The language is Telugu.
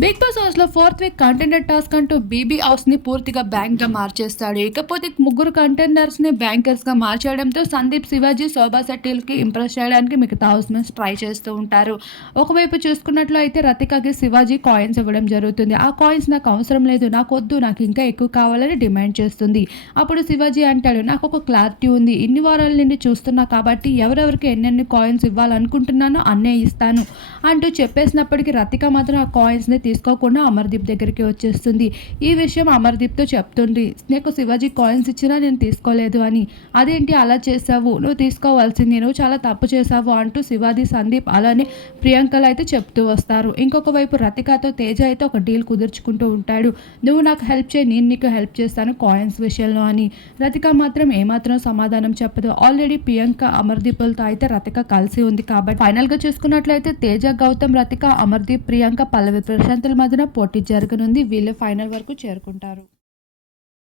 బిగ్ బాస్ హౌస్‌లో ఫోర్త్ వీక్ కంటెండర్ టాస్క్ అంటూ బీబీ హౌస్‌ని పూర్తిగా బ్యాంక్‌గా మార్చేస్తాడు. ఇకపోతే ముగ్గురు కంటెండర్స్‌ని బ్యాంకర్స్‌గా మార్చేయడంతో సందీప్, శివాజీ, శోభా శెట్టిలకి ఇంప్రెస్ చేయడానికి మిగతా హౌస్‌మేట్స్ ట్రై చేస్తూ ఉంటారు. ఒకవైపు చూసుకున్నట్లయితే రతికకి శివాజీ కాయిన్స్ ఇవ్వడం జరుగుతుంది. ఆ కాయిన్స్ నాకు అవసరం లేదు, నాకొద్దు, నాకు ఇంకా ఎక్కువ కావాలని డిమాండ్ చేస్తుంది. అప్పుడు శివాజీ అంటాడు, నాకు ఒక క్లారిటీ ఉంది. ఇన్ని వారాల నుండి చూస్తున్నా కాబట్టి ఎవరెవరికి ఎన్నెన్ని కాయిన్స్ ఇవ్వాలనుకుంటున్నానో అన్నే ఇస్తాను అంటూ చెప్పేసినప్పటికీ రతిక మాత్రం ఆ కాయిన్స్‌ని తీసుకోకుండా అమర్దీప్ దగ్గరికి వచ్చేస్తుంది. ఈ విషయం అమర్దీప్‌తో చెప్తుంది. నీకు శివాజీ కాయిన్స్ ఇచ్చినా నేను తీసుకోలేదు అని. అదేంటి అలా చేశావు? నువ్వు తీసుకోవాల్సింది. నువ్వు చాలా తప్పు చేశావు అంటూ శివాజీ, సందీప్ అలానే ప్రియాంకలు అయితే చెప్తూ వస్తారు. ఇంకొక వైపు రతికతో తేజ అయితే ఒక డీల్ కుదుర్చుకుంటూ ఉంటాడు. నువ్వు నాకు హెల్ప్ చేయి, నేను నీకు హెల్ప్ చేస్తాను కాయిన్స్ విషయంలో అని. రతిక మాత్రం ఏమాత్రం సమాధానం చెప్పదు. ఆల్రెడీ ప్రియాంక, అమర్దీపులతో అయితే రతిక కలిసి ఉంది కాబట్టి ఫైనల్‌గా చూసుకున్నట్లయితే తేజ, గౌతమ్, రతిక, అమర్దీప్, ప్రియాంక, పల్లవి, ప్రశాంతుల మధ్యన పోటీ జరగనుంది. వీళ్ళు ఫైనల్ వరకు చేరుకుంటారు.